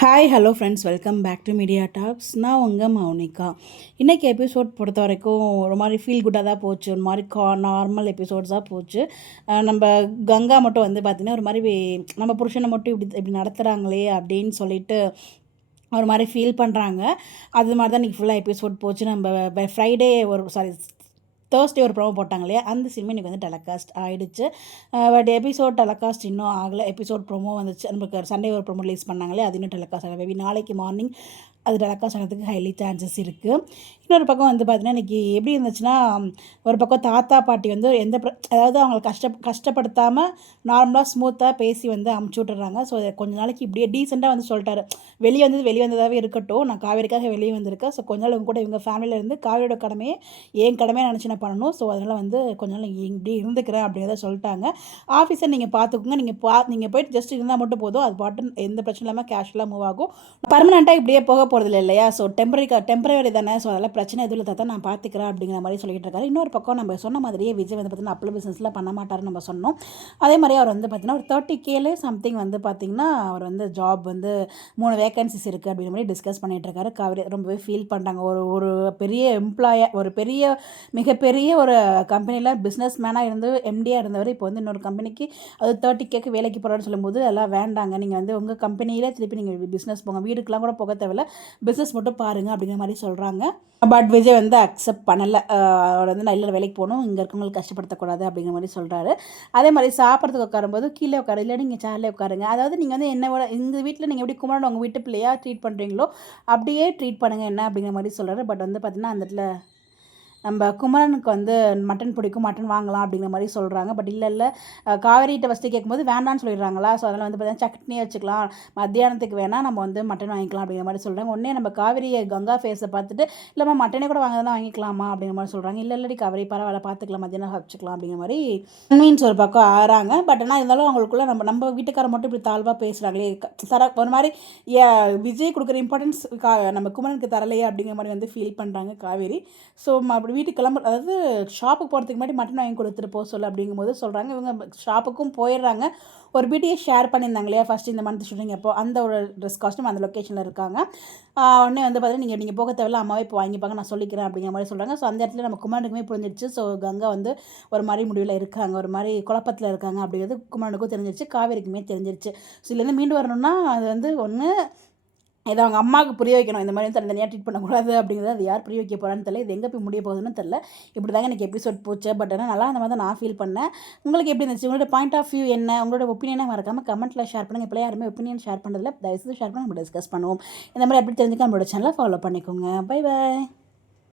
Hi hello friends, welcome back to media talks. நான் உங்கள் மௌனிகா. இன்றைக்கி எபிசோட் பொறுத்த வரைக்கும் ஒரு மாதிரி ஃபீல் குட்டாக தான் போச்சு. ஒரு மாதிரி நார்மல் எபிசோட்ஸாக போச்சு. நம்ம கங்கா மட்டும் வந்து பார்த்திங்கன்னா ஒரு மாதிரி நம்ம புருஷனை மட்டும் இப்படி நடத்துகிறாங்களே அப்படின்னு சொல்லிட்டு ஒரு மாதிரி ஃபீல் பண்ணுறாங்க. அது மாதிரி தான் இன்றைக்கி ஃபுல்லாக எபிசோட் போச்சு. நம்ம ஃப்ரைடே தேர்ஸ்டே ஒரு ப்ரோமோ போட்டாங்க இல்லையா, அந்த சினிமா இன்றைக்கி வந்து டெலகாஸ்ட் ஆகிடுச்சு. பட் எபிசோட் டெலகாஸ்ட் இன்னும் ஆகலை. எபிசோட் ப்ரோமோ வந்துச்சு. நமக்கு சண்டே ஒரு ப்ரோமோ ரிலீஸ் பண்ணாங்களே, அது இன்னும் டெலகாஸ்ட் ஆகலை. மேபி நாளைக்கு மார்னிங் அது டெலகாஸ்ட் ஆகிறதுக்கு ஹைலி சான்சஸ் இருக்குது. இன்னொரு பக்கம் வந்து பார்த்திங்கன்னா இன்றைக்கி எப்படி இருந்துச்சுன்னா, ஒரு பக்கம் தாத்தா பாட்டி வந்து அதாவது அவங்களை கஷ்டப்படுத்தாமல் நார்மலாக ஸ்மூத்தாக பேசி வந்து அமுச்சு விட்டுறாங்க. ஸோ கொஞ்ச நாளைக்கு இப்படியே டீசெண்டாக வந்து சொல்லிட்டாரு, வெளியே வந்ததாகவே இருக்கட்டும், நான் காவேரிக்காக வெளியே வந்திருக்கேன். ஸோ கொஞ்ச நாள் இவங்க கூட இவங்க ஃபேமிலியில் இருந்து காவேரியோட கடமையை என் கடமையை நினச்சி நான் பண்ணணும். ஸோ அதனால் வந்து கொஞ்ச நாள் இப்படி இருந்துக்கிறேன் அப்படிங்கிறத சொல்லிட்டாங்க. ஆஃபீஸை நீங்கள் பார்த்துக்கோங்க, நீங்கள் போயிட்டு ஜஸ்ட் இருந்தால் மட்டும் போதும், அது பாட்டு எந்த பிரச்சனை இல்லாமல் கேஷுவலாக மூவ் ஆகும். பர்மனெண்ட்டாக இப்படியே போக போகிறது இல்லையா, ஸோ டெம்பரரி தானே, ஸோ அதெல்லாம் பிரச்சனை எதுவும் இல்லை, நான் பார்த்துக்கிறேன் அப்படிங்கிற மாதிரி சொல்லிட்டு இருக்காரு. இன்னொரு பக்கம் நம்ம சொன்ன மாதிரியே விஜய் வந்து பார்த்திங்கன்னா அப்பள பிஸ்னஸ்லாம் பண்ண மாட்டார்னு நம்ம சொன்னோம். அதே மாதிரி அவர் வந்து பார்த்திங்கன்னா ஒரு 30K சம்திங் வந்து பார்த்திங்கன்னா அவர் வந்து ஜாப் வந்து 3 வேகன்சிஸ் இருக்குது அப்படிங்கிற மாதிரி டிஸ்கஸ் பண்ணிகிட்டு இருக்காரு. காவேரி ரொம்பவே ஃபீல் பண்ணுறாங்க. ஒரு பெரிய ஒரு மிகப்பெரிய ஒரு கம்பெனியில் பிஸ்னஸ் மேனாக இருந்து எம்டியாக இருந்தவர் இப்போ வந்து இன்னொரு கம்பெனிக்கு அது 30K வேலைக்கு போகிறான்னு சொல்லும்போது அதெல்லாம் வேண்டாங்க, நீங்கள் வந்து உங்கள் கம்பெனியில் திருப்பி நீங்கள் பிஸ்னஸ் போங்க, வீடுக்கெலாம் கூட போக தேவையில்ல, பிஸ்னஸ் மட்டும் பாருங்கள் அப்படிங்கிற மாதிரி சொல்கிறாங்க. பட் விஜய் வந்து அக்செப்ட் பண்ணலை. அவர் வந்து நல்ல வேலைக்கு போகணும், இங்கே இருக்கவங்களுக்கு கஷ்டப்படுத்தக்கூடாது அப்படிங்கிற மாதிரி சொல்கிறாரு. அதே மாதிரி சாப்பிட்றதுக்கு உட்காரும்போது கீழே உட்காரு, இல்லை நீங்கள் சேர்லேயே உட்காருங்க, அதாவது நீங்கள் வந்து என்னோட எங்கள் வீட்டில் நீங்கள் எப்படி குமாரன் உங்கள் வீட்டு பிள்ளையாக ட்ரீட் பண்ணுறீங்களோ அப்படியே ட்ரீட் பண்ணுங்கள் என்ன அப்படிங்கிற மாதிரி சொல்கிறாரு. பட் வந்து பார்த்திங்கன்னா அந்த இடத்துல நம்ம குமரனுக்கு வந்து மட்டன் பிடிக்கும், மட்டன் வாங்கலாம் அப்படிங்கிற மாதிரி சொல்கிறாங்க. பட் இல்லை காவேரிகிட்ட ஃபஸ்ட்டு கேட்கும்போது வேண்டான்னு சொல்லிடுறாங்களா, ஸோ அதனால் வந்து பார்த்தீங்கன்னா சட்னியே வச்சுக்கலாம், மத்தியானத்துக்கு வேணால் நம்ம வந்து மட்டன் வாங்கிக்கலாம் அப்படிங்கிற மாதிரி சொல்கிறாங்க. உடனே நம்ம காவேரியை கங்கா ஃபேஸை பார்த்துட்டு இல்லைம்மா மட்டனே கூட வாங்க வாங்கிக்கலாமா அப்படிங்கிற மாதிரி சொல்கிறாங்க. இல்லடி காவேரி பரவாயில்ல பார்த்துக்கலாம், மத்தியானம் வச்சுக்கலாம் அப்படிங்கிற மாதிரி மீன்ஸ் ஒரு பக்கம் ஆறாங்க. பட் ஆனால் இருந்தாலும் அவங்களுக்குள்ள நம்ம வீட்டுக்காரர் மட்டும் இப்படி தாழ்வாக பேசுகிறாங்களே, ஒரு மாதிரி விஜய் கொடுக்குற இம்பார்ட்டன்ஸ் நம்ம குமரனுக்கு தரலையே அப்படிங்கிற மாதிரி வந்து ஃபீல் பண்ணுறாங்க காவேரி. ஸோ அப்படி வீட்டுக்கு அதாவது ஷாப்புக்கு போகிறதுக்கு முன்னாடி மட்டன் வாங்கி கொடுத்துட்டு போக சொல்ல அப்படிங்கும்போது சொல்கிறாங்க. இவங்க ஷாப்புக்கும் போயிடுறாங்க. ஒரு வீடியோ ஷேர் பண்ணியிருந்தாங்க இல்லையா ஃபஸ்ட் இந்த மந்த் ஷூட்டிங் அப்போ, அந்த ஒரு ட்ரெஸ் காஸ்ட்யூம் அந்த லொக்கேஷனில் இருக்காங்க. உடனே வந்து பார்த்தீங்கன்னா நீங்கள் போக தேவையில்ல, அம்மாவே இப்போ வாங்கிப்பாங்க, நான் சொல்லிக்கிறேன் அப்படிங்கிற மாதிரி சொல்கிறாங்க. ஸோ அந்த இடத்துல நம்ம குமாரனுக்குமே புரிஞ்சிடுச்சு. ஸோ கங்கா வந்து ஒரு மாதிரி முடிவில் இருக்காங்க, ஒரு மாதிரி குழப்பத்தில் இருக்காங்க அப்படிங்கிறது குமாரனுக்கும் தெரிஞ்சிருச்சு, காவேரிக்குமே தெரிஞ்சிருச்சு. ஸோ இதுலேருந்து மீண்டு வரணும்னா அது வந்து ஒன்று இதை அவங்க அம்மாவுக்கு புரிய வைக்கணும், இந்த மாதிரி தனித்தனியாக ட்ரீட் பண்ணக்கூடாது அப்படிங்கிறது. அது யார் புரிய வைக்க போகிறான்னு தெரியல, இது எங்கே போய் முடிய போகுதுன்னு தெரியல. இப்படி தாங்க எனக்கு எபிசோட் போச்சு. பட் ஆனால் நல்லா அந்த மாதிரி தான் நான் ஃபீல் பண்ணேன். உங்களுக்கு எப்படி இருந்துச்சு? உங்களோட பாயிண்ட் ஆஃப் வியூ என்ன, உங்களோட ஒப்பீனியனை மறக்காமல் கமெண்ட்டில் ஷேர் பண்ணுங்கள். இப்போ யாருமே ஒப்பீனியன் ஷேர் பண்ணுறதில்ல, தயவுசெய்து ஷேர் பண்ணி நம்ம டிஸ்கஸ் பண்ணுவோம். இந்த மாதிரி எப்படி தெரிஞ்சுக்க நம்மளோட சேனலை ஃபாலோ பண்ணிக்கோங்க. Bye bye.